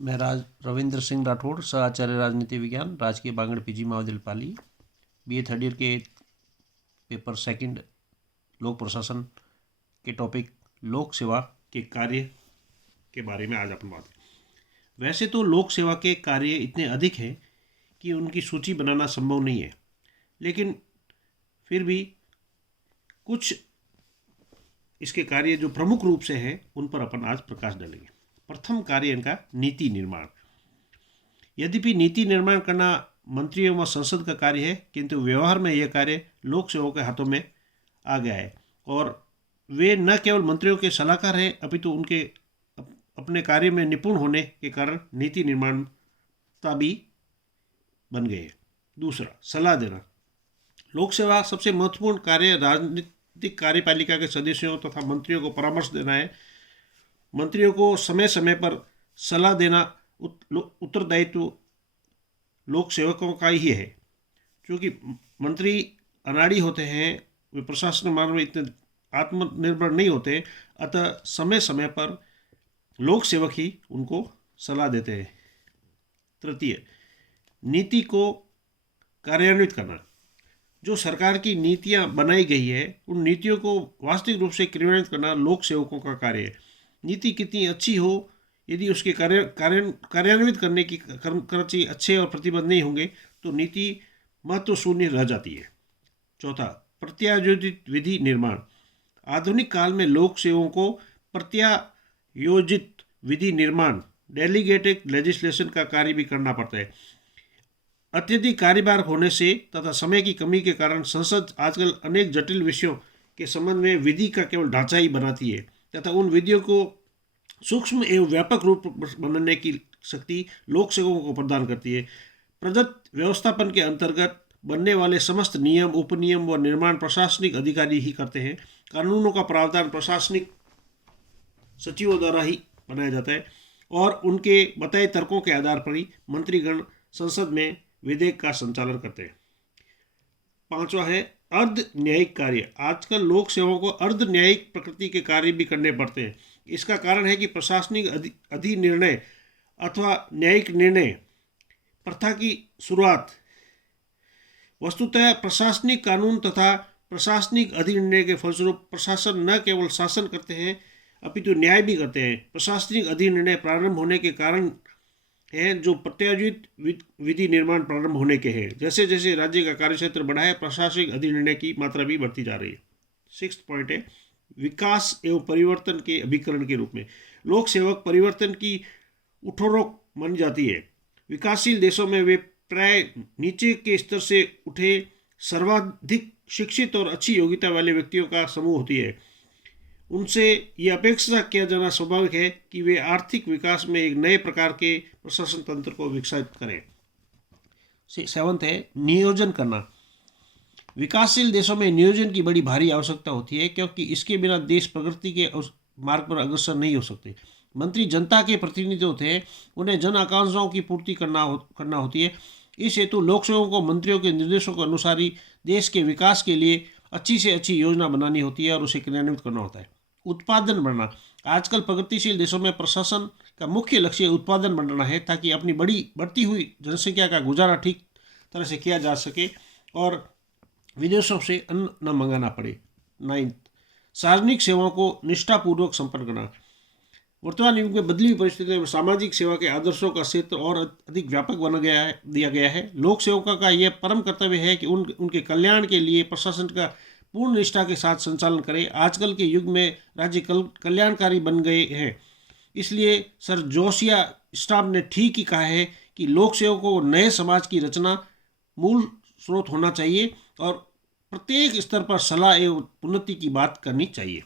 मैं रविंद्र सिंह राठौड़, सह आचार्य राजनीति विज्ञान, राजकीय बांगड़ पीजी महाविद्यालय पाली, BA थर्ड ईयर के पेपर सेकंड लोक प्रशासन के टॉपिक लोक सेवा के कार्य के बारे में आज अपन बात करें। वैसे तो लोक सेवा के कार्य इतने अधिक हैं कि उनकी सूची बनाना संभव नहीं है, लेकिन फिर भी कुछ इसके कार्य जो प्रमुख रूप से हैं उन पर अपन आज प्रकाश डालेंगे। प्रथम कार्य इनका नीति निर्माण। यद्यपि नीति निर्माण करना मंत्रियों व संसद का कार्य है, किंतु व्यवहार में यह कार्य लोक सेवकों के हाथों में आ गया है और वे न केवल मंत्रियों के सलाहकार हैं, अपितु उनके अपने कार्य में निपुण होने के कारण नीति निर्माता भी बन गए। दूसरा, सलाह देना। लोक सेवा सबसे महत्वपूर्ण कार्य राजनीतिक कार्यपालिका के सदस्यों तथा मंत्रियों को परामर्श देना है। मंत्रियों को समय समय पर सलाह देना उत्तरदायित्व लोक सेवकों का ही है। क्योंकि मंत्री अनाड़ी होते हैं, वे प्रशासन मामले में इतने आत्मनिर्भर नहीं होते, अतः समय समय पर लोक सेवक ही उनको सलाह देते हैं। तृतीय, नीति को कार्यान्वित करना। जो सरकार की नीतियां बनाई गई है, उन नीतियों को वास्तविक रूप से क्रियान्वित करना लोक सेवकों का कार्य है। नीति कितनी अच्छी हो, यदि उसके कार्यान्वित करने की खर्चे अच्छे और प्रतिबद्ध नहीं होंगे तो नीति महत्व शून्य रह जाती है। चौथा, प्रत्यायोजित विधि निर्माण। आधुनिक काल में लोक सेवकों को प्रत्यायोजित विधि निर्माण डेलीगेटेड लेजिस्लेशन का कार्य भी करना पड़ता है। अत्यधिक कार्यभार होने से तथा समय की कमी के कारण संसद आजकल अनेक जटिल विषयों के संबंध में विधि का केवल ढांचा ही बनाती है तथा उन विधियों को सूक्ष्म एवं व्यापक रूप बनाने की शक्ति लोक सेवकों को प्रदान करती है। प्रदत्त व्यवस्थापन के अंतर्गत बनने वाले समस्त नियम, उपनियम व निर्माण प्रशासनिक अधिकारी ही करते हैं। कानूनों का प्रावधान प्रशासनिक सचिवों द्वारा ही बनाया जाता है और उनके बताए तर्कों के आधार पर ही मंत्रीगण संसद में विधेयक का संचालन करते हैं। पांचवा है अर्ध न्यायिक कार्य। आजकल लोक सेवकों को अर्ध न्यायिक प्रकृति के कार्य भी करने पड़ते हैं। इसका कारण है कि प्रशासनिक अधिनिर्णय अथवा न्यायिक निर्णय प्रथा की शुरुआत वस्तुतः प्रशासनिक कानून तथा प्रशासनिक अधिनिर्णय के फलस्वरूप प्रशासन न केवल शासन करते हैं अपितु न्याय भी करते हैं। प्रशासनिक अधिनिर्णय प्रारंभ होने के कारण हैं जो प्रत्यायोजित विधि निर्माण प्रारंभ होने के हैं। जैसे जैसे राज्य का कार्यक्षेत्र बढ़ा है, प्रशासनिक अधिनिर्णय की मात्रा भी बढ़ती जा रही है। 6th पॉइंट है विकास एवं परिवर्तन के अभिकरण के रूप में लोक सेवक परिवर्तन की उठोरोक मानी जाती है। विकासशील देशों में वे प्राय नीचे के स्तर से उठे सर्वाधिक शिक्षित और अच्छी योग्यता वाले व्यक्तियों का समूह होती है। उनसे ये अपेक्षा किया जाना स्वाभाविक है कि वे आर्थिक विकास में एक नए प्रकार के प्रशासन तंत्र को विकसित करें। 7th है नियोजन करना। विकासशील देशों में नियोजन की बड़ी भारी आवश्यकता होती है, क्योंकि इसके बिना देश प्रगति के मार्ग पर अग्रसर नहीं हो सकते। मंत्री जनता के प्रतिनिधि होते हैं, उन्हें जन आकांक्षाओं की पूर्ति करना होती है। इस हेतु लोक सेवकों को मंत्रियों के निर्देशों के अनुसार ही देश के विकास के लिए अच्छी से अच्छी योजना बनानी होती है और उसे क्रियान्वित करना होता है। उत्पादन बढ़ना। आजकल प्रगतिशील देशों में प्रशासन का मुख्य लक्ष्य उत्पादन बढ़ाना है, ताकि अपनी बढ़ती हुई जनसंख्या का गुजारा ठीक तरह से किया जा सके और विदेशों से अन्न न मंगाना पड़े। 9th, सार्वजनिक सेवाओं को निष्ठापूर्वक संपन्न करना। वर्तमान युग में बदली हुई परिस्थितियों में सामाजिक सेवा के आदर्शों का क्षेत्र और अधिक व्यापक दिया गया है। लोक सेवकों का यह परम कर्तव्य है कि उनके कल्याण के लिए प्रशासन का पूर्ण निष्ठा के साथ संचालन करें। आजकल के युग में राज्य कल्याणकारी बन गए हैं, इसलिए सर जोशिया स्टाफ ने ठीक ही कहा है कि लोक सेवकों को नए समाज की रचना मूल स्रोत होना चाहिए और प्रत्येक स्तर पर सलाह एवं उन्नति की बात करनी चाहिए।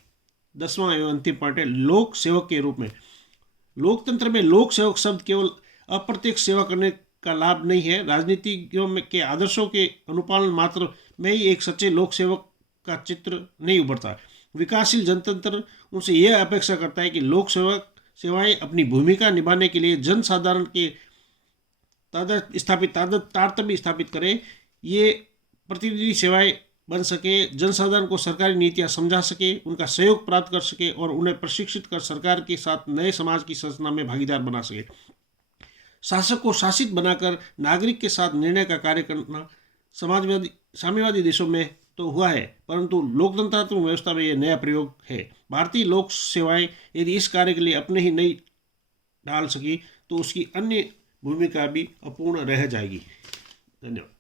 10वां एवं अंतिम पॉइंट है लोक सेवक के रूप में। लोकतंत्र में लोक सेवक शब्द केवल अप्रत्यक्ष सेवा करने का लाभ नहीं है। राजनीतिज्ञों के आदर्शों के अनुपालन मात्र में ही एक सच्चे लोक सेवक का चित्र नहीं उभरता। विकासशील जनतंत्र उनसे यह अपेक्षा करता है कि लोक सेवाएं अपनी भूमिका निभाने के लिए जन साधारण के तारतम्य स्थापित करें। ये प्रतिनिधि सेवाएं बन सके, जनसाधारण को सरकारी नीतियां समझा सके, उनका सहयोग प्राप्त कर सके और उन्हें प्रशिक्षित कर सरकार के साथ नए समाज की संरचना में भागीदार बना सके। शासक को शासित बनाकर नागरिक के साथ निर्णय का कार्य करना समाजवादी साम्यवादी देशों में तो हुआ है, परंतु लोकतंत्रात्मक व्यवस्था में यह नया प्रयोग है। भारतीय लोक सेवाएं यदि इस कार्य के लिए अपने ही नहीं डाल सकी तो उसकी अन्य भूमिका भी अपूर्ण रह जाएगी। धन्यवाद।